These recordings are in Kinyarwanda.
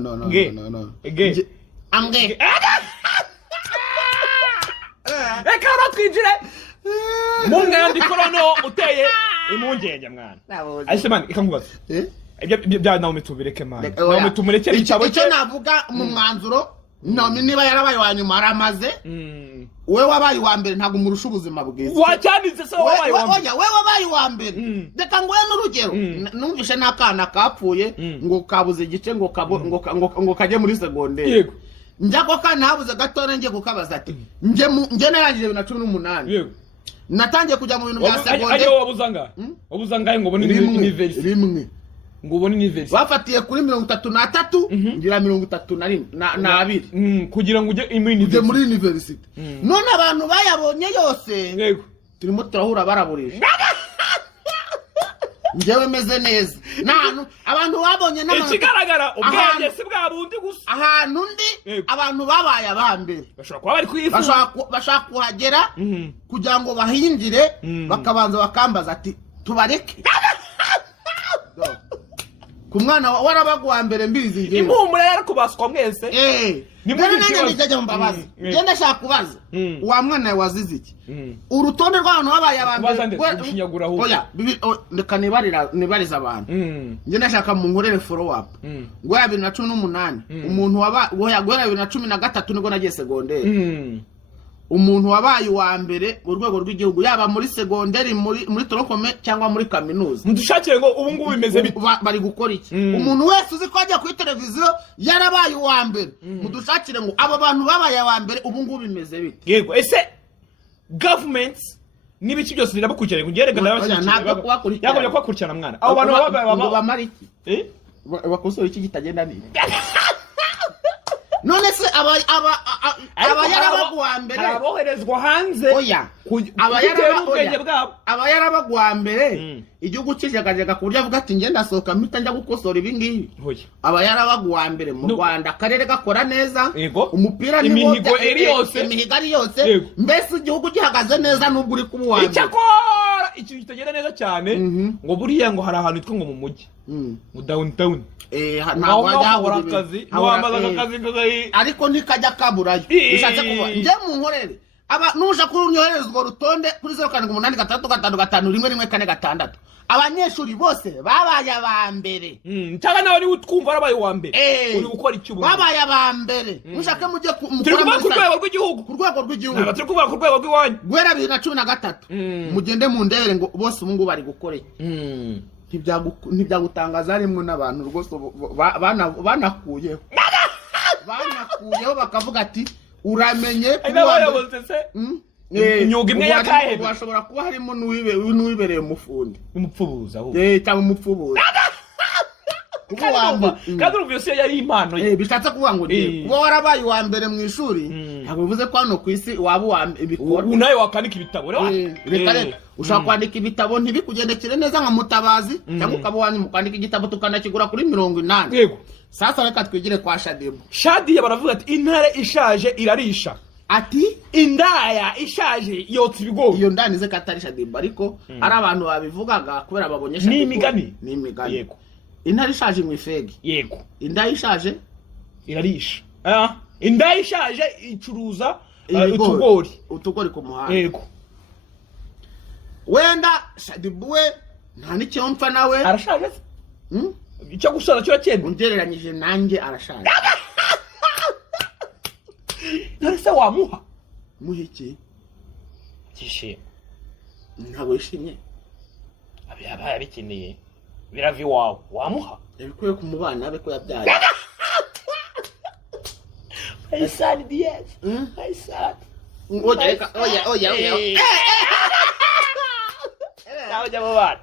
No. Gay. I'm gay. Reka twinjire mu mwandiko no uteye impungenge mwana. Ase man ikankubaza. Ibyo bya Naomi tubireke man. Naomi tumurekere icabo icyo navuga mu mwanzuro Naomi niba yarabaye wanyuma aramaze. Wewe wabaye wa mbere ntago murusha ubuzima bwiza. Wacyanditse se wabaye wa mbere. Wewe wabaye wa mbere. Reka nguye n'urugero. Numvishe nakana kapfuye ngo kabuze igice ngo kaje muri secondaire. Yego. Njako kana habuze gatore nje kukabaza ati nje narangije 2018. Yego. Natangiye kujya mu bintu bya secondaire. Ayo wabuzanga. Wabuzanga ngo ubone university. Rimwe. Ngo ubone university. Bafatiye kuri 33 ngira 32 kugira ngo uje muri university. None abantu bayabonye yose. Yego. Turimo turahura baraburisha. Njewe meze neza. Nanu abantu babonye n'abantu. Ikigaragara ubwenge si bwa bundi gusa. Ahantu ndi abantu babaye abambere. Bashaka kuba bari kwifuza. Bashaka kuhagera kugira ngo bahindire bakabanza bakambaza ati tubareke. Kumwana warabagwa mbere mbizi ngiye. Impumura yari kubaswa mwese. Ni muri njye mbabazi. Genda shaka kubaza. Wa mwana wazize iki? Urutonde rw'abantu babaye abambere. Oya, ndeka nibariza abantu. Genda shaka mu nkorere follow up. Ngo ya 2018 umuntu wabaye 2013 nibwo nagiye secondaire. Umuntu wabaye wa mbere mu rwego rw'igihugu yaba muri secondaire muri torokome cyangwa muri kaminuza. Mudushakire ngo ubu ngubu bimeze bari gukora iki? Umuntu wese uzi ko ajya kuri televiziyo yarabaye wa mbere. Mudushakire ngo abo bantu babaye wa mbere ubu ngubu bimeze bite? Yego ese governments n'ibiki byose birabakurikirana kugerega yagoye kwakurikirana mwana. Abo bantu babaye bamara iki? Bakosora iki kitagenda nini? None se aba yarabagwa mbere aboherezwa hanze oya aba yarabagwa mbere igihugu kijagajaga ku buryo avuga ati nge ndasohoka mpita njya gukosora ibi ngibi aba yarabagwa mbere mu Rwanda akarere gakora neza umupira ni imihigo ari yose mbese igihugu gihagaze neza nubwo uri kubuwa mbere icyakora ikintu kitagenda neza cyane ngo buriya ngo hari ahantu itwa ngo mu mujyi mu downtown ntabwo wajya habura akazi akazi ariko ntikajya kaburayo bishatse kuba nje mu nkorere nuje kuri unyohereza urwo rutonde kuri 0786555146 abanyeshuri bose babaye abambere cyangwa nawe ni utwumva arabaye wa mbere uri gukora iki ubu babaye abambere mushake mujye mukora ku rwego rw'igihugu turi kuvuga ku rwego rw'iwanyu gwera 2013 mugende mu ndere ngo bose ubu ngubu bari gukora ntibyagutangaza rimwe n'abantu rwose banakuyeho bakavuga ati uramenye imyuga imwe y'akahe bashobora kuba harimo n'uwibereye umufundi umupfubuza cyangwa umupfubuza kandi urumva yose yari impano ye bishatse kuvuga ngo kuba warabaye wa mbere mu ishuri ntabwo bivuze ko hano ku isi waba uwa ibikora nawe wakandika ibitabo reka ushaka kwandika ibitabo ntibikugendekere neza nka Mutabazi cyangwa ukaba wanyu kwandika igitabo tukanakigura kuri 80. Yego sasa reka twigire kwa Shadiye baravuga ati intare ishaje irarisha ati indaya ishaje yotsa ibigori iyo ndanize katari Shadiye ariko ari abantu babivugaga kubera babonyesha ni imigani yego intare ishaje mu ifegi yego indaya ishaje irarisha indaya ishaje icuruza utugori ku muhanda yego wenda Shadibuwe nta nicyo mpfa nawe arashaje icyo gusara cyo cyende ungereranyije nanjye arashaje nase wamuha muhiki kishimye ntabwo yishimye abaye bikeneye biravi wawe wamuha yabikuye ku mubana be ko yabyaye Aisan Diaz Aisan oya Naoja mubana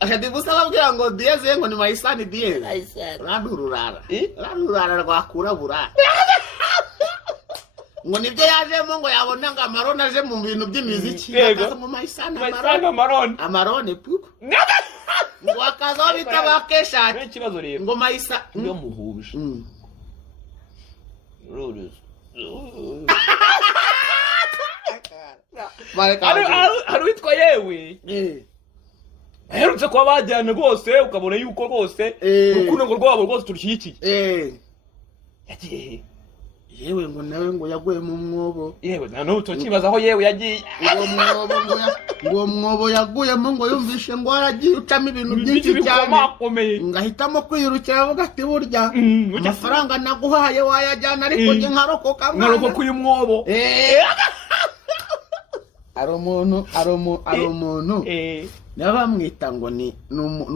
Ashadi busaba kugira ngo Diaz ngo ni Maisani Diaz rarurara rwakura bura ngo nibyo yajemo ngo yabona ngo Amarone aje mu bintu by'imiziki akaza mu Maisani Amarone puko ngo akaza bita bakeshati ikibazo rero ngo Maisa yo muhuje Rurus hari witwa yewe aherutse kuba bajyana rwose ukabona yuko rwose urukundo rwabo rwose turushyigikiye yagiye yewe ngo nawe ngo yaguye mu mwobo yewe na n'ubu tukibaza aho yewe yagiye uwo mwobo yaguyemo ngo yumvishe ngo aragiye ucamo ibintu byinshi cyane ngahitamo kwirukira avuga ati burya amafaranga naguhaye wayajyana ariko njye nkarokoka uyu mwobo ari umuntu niba bamwita ngo ni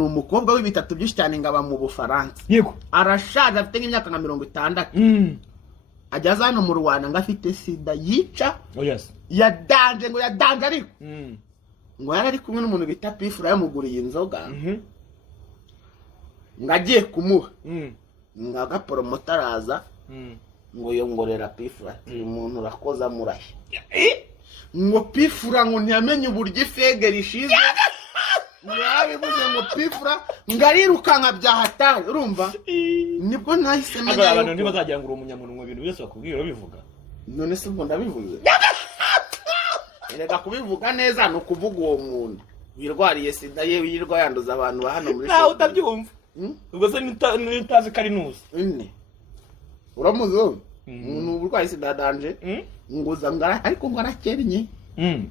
umukobwa w'ibitatu byinshi cyane ngo aba mu Bufaransa yego arashaje afite nk'imyaka nka 60 ajyaza hano mu Rwanda ngo afite sida yica yadanje ngo yadanje ariko ngo yari ari kumwe n'umuntu bita Pifura yamuguriye inzoga ngo agiye kumuha ngo agaporomota araza ngo yongorera Pifura uyu muntu urakoza murashye ngo Pifura ngo ntiyamenye uburyo ifege rishize yabivuze ngo Pifura ngo arirukanka byahatari urumva nibwo nahise menya abantu ntibazagira ngo uri umunyamunwa ibintu byose bakubwira bivuga none se ubwo ndabivuze erega kubivuga neza no kuvuga uwo muntu wirwariye sida yewe yirwa yanduza abantu hano muri nawe utabyumva ubwo se nitazi karinuza uramuzi wowe umuntu urwaye sida danje nguza ngara ariko ngo arakennye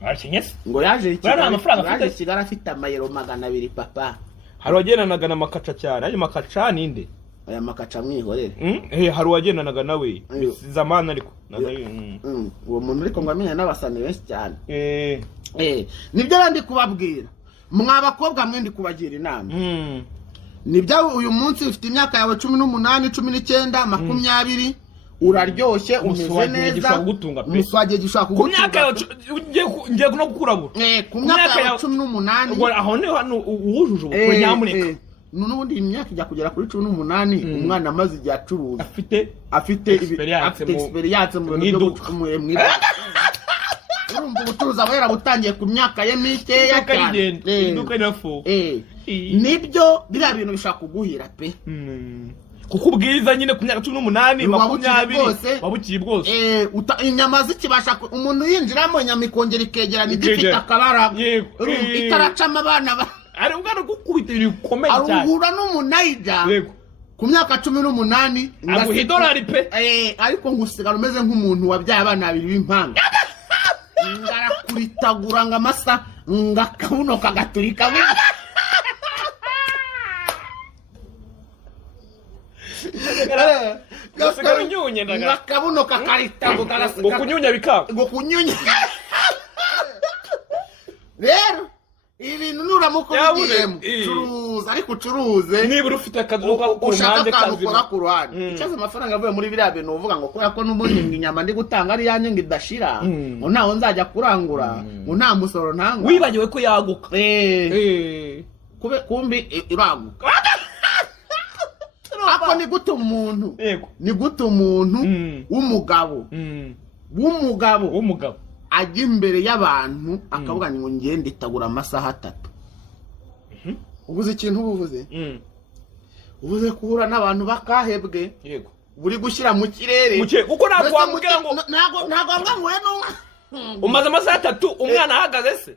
arakenyese ngo yaje Kigali afite amayero 200 papa hari wagendanaga na Makaca cyane ayo Makaca ninde aya Makaca mwihorere hari wagendanaga nawe zamana ariko uwo muntu ariko ngo amenye n'abasane benshi cyane nibyo bandi kubabwira mwabakobwa mwe ndi kubagira inama nibyo uyu munsi ufite imyaka yawe 18 19 20 uraryoshye umeze neza umuswage gishaka kugutunga ku myaka yawe ngiye no gukurabura ku myaka yawe 18 ubwo aho ne hano uwujuje ubukwe nyamuneka nubundi imyaka ijya kugera kuri 18 umwana amaze igihe acuruza afite experience mu bintu byo gucumuye urumva ubucuruzi aba yarabutangiye ku myaka ye mikeya cyane nibyo biriya bintu bishaka kuguhira pe kuko ubwiza nyine ku myaka 18 20 wabukiri bwose inyama zikibasha umuntu yinjiramo inyama ikongera ikegerana igifite akabara itaracama abana ari ungana gukubita ibintu bikomeye cyane aruhura n'umunayija ku myaka 18 $1 pe ariko ngusigara umeze nk'umuntu wabyaye abana 2 b'impanga ngarakuritagura ngo amasa ngakabuno kagaturika gasigara unyunye ndaga ngakabuno kakaritago ngo kunyunya bikaba ngo kunyunya rero ibintu nuramuko bigiyemo curuza ariko ucuruze niba ufite akazi ku ruhande ukora ku ruhande icyaza amafaranga avuye muri biriya bintu uvuga ngo kubera ko n'ubundi inyama ndi gutanga ari yanyu ngo idashira ngo ntaho nzajya kurangura ngo nta musoro ntanga wibagiwe ko yaguka kumbi iraguka ako ni gute umuntu w'umugabo ajya imbere y'abantu akavuga ngo ngende itagura amasaha 3 ubuze ikintu ubuze kuhura n'abantu bakahebwe buri gushyira mu kirere kuko ntabwo wambwira ngo ntabwo wambwira ngo umaze amasaha 3 umwana ahagaze se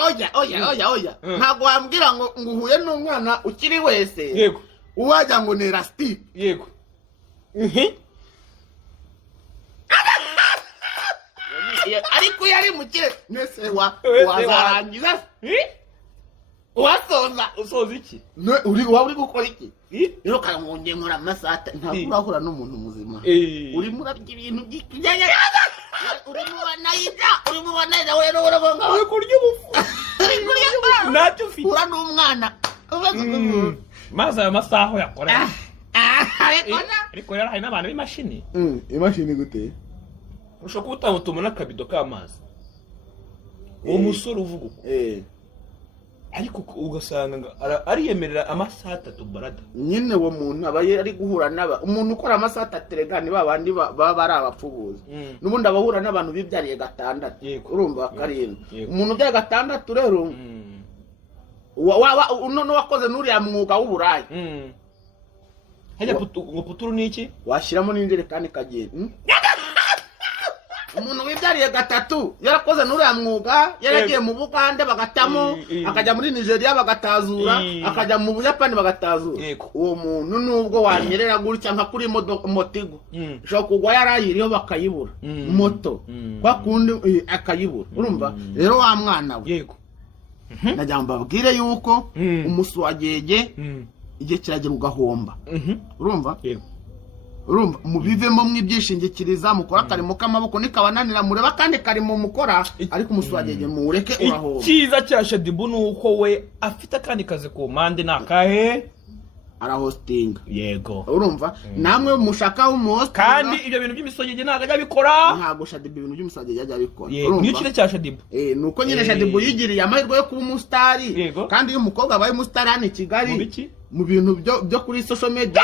oya ntabwo wambwira ngo uhuye n'umwana ukiri wese uwajya ngo ni elastique ariko yari mu kirere nese wazarangiza usoza iki uri gukora iki rero kangonge nkora amasaha ntabwo urahura n'umuntu muzima urimo urabya ibintu by'ikijyanye urimo banayida rero uragonga uri kurya ubufu ntacyo ufite ura n'umwana maze ayo masaha yakora ariko rero hari n'abantu b'imashini imashini gute ushobora kuba utuma n'akabido k'amazi uwo musore uvuga uko ariko ugasanga ariyemerera amasaha 3 barada nyine uwo muntu aba ari guhura umuntu ukora amasaha 3 regani babandi baba ari abapfubuzi n'ubundi abahura n'abantu bibyariye 6 urumva 7 umuntu ubyaye 6 rero uno wakoze n'uriya mwuga w'uburayi hajya ngo puturu ni iki washyiramo n'injerekani kagenda umuntu wibyariye gatatu yarakoze n'uriya mwuga yaragiye mu Bugande bagatamo akajya muri Nigeria bagatazura akajya mu Buyapani bagatazura uwo muntu nubwo wanyerera gutya nka kuri motigo ushobora kugwa yarayiriyo bakayibura moto kwa kundi akayibura urumva rero wa mwana we yego najya mbabwire yuko umuswagege igihe kiragera ugahomba urumva yego urumva mubivemo mwibyishingikiriza mukora karimo k'amaboko nikabananira mureba kandi karimo mukora ariko umuswagege mureke urahomba icyiza cya Shadibu nuko we afite kandi kazi ku mpande nakahe arahostinga yego urumva namwe mushaka umuhost kandi ibyo bintu by'imisogege ntago ajya bikora ntago Shadibu ibintu by'imisogege ajya bikora urumva niyo cya Shadibu nuko nyine Shadibu yigiriye amahirwe yo kuba umusitari kandi iyo umukobwa abaye umusitari hano i Kigali mu bintu byo kuri social media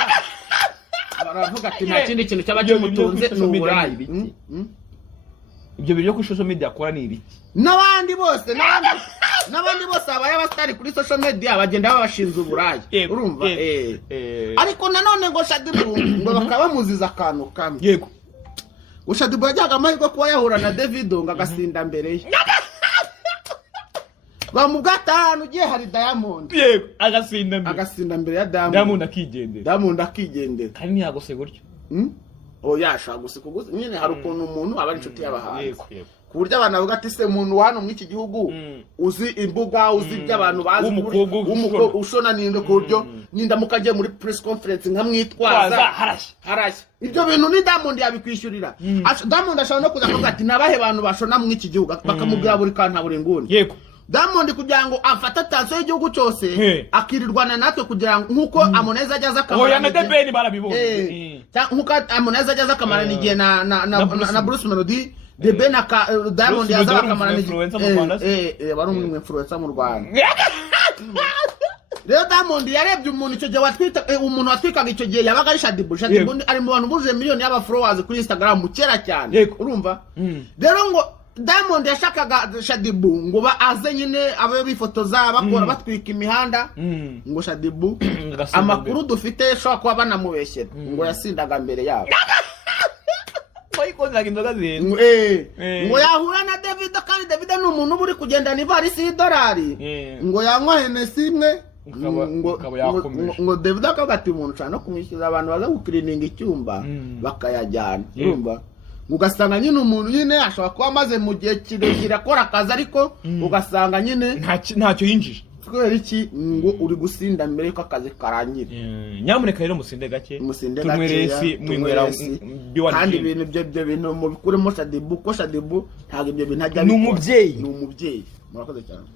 baravuga ati nta kindi kintu cyaba cyumutunze n'uburayi ibyo byo kuri social media akora ni ibiki n'abandi bose abaye abastari kuri social media bagenda babashinze uburayi urumva ariko nanone ngo Shadibu ngo bakaba bamuziza akantu kamwe yego Shadibu yajyaga amahirwe kuba yahura na Davido ngo agasinda mbere ye bamubwatanu ugiye hari Diamond yego agasinda mbere ya Diamond akigendera kandi ntiyagose gutyo yashaka guseka nyine hari ukuntu umuntu aba ari inshuti y'abahanzi ku buryo abantu bavuga ati se umuntu hano muri iki gihugu uzi imbuga uzi iby'abantu bazi umukobwa ushona ninde ku buryo ninda mukagiye muri press conference nkamwitwaza harashya ibyo bintu ni Diamond yabikwishyurira Diamond ashobora no kuza akavuga ati nabahe bantu bashona muri iki gihugu bakamubwira buri kantu buri nguni yego Diamond kugira ngo afate atanso y'igihugu cyose akirirwana natwe kugira ngo nkuko Amoneza ajyaza akamara na Debeni barabibonye nkuko Amoneza ajyaza akamara n'igihe na Bruce Melody Debeni Diamond yaza akamara n'igihe bari umwinfluencer mu Rwanda rero Diamond yarebye umuntu icyo gihe umuntu watwikaga icyo gihe yabaga ari Shadibu ari mu bantu buje miliyoni y'aba-followers kuri Instagram kera cyane urumva rero ngo Diamond yashakaga Shadibu ngo aze nyine abe bifotoza bakora batwika imihanda ngo Shadibu amakuru dufite shaka kuba banamubeshyera ngo yasindaga mbere yabo ngo yahura na David kandi David ni umuntu uri kugendana ivarisi y'idolari ngo yanywa Hennessy imwe ngo David akavuga ati umuntu ushaka no kumwishyuza abantu baza gukirininga icyumba bakayajyana urumva ugasanga nyine umuntu nyine ashobora kuba amaze mu gihe kirekire akora akazi ariko ugasanga nyine ntacyo yinjije kubera iki ngo uri gusinda mbere yuko akazi karangira nyamuneka rero musinde gake kandi ibyo bintu mubikuremo Shadibu ko Shadibu ntabwo ibyo bintu ajya ni umubyeyi murakoze cyane.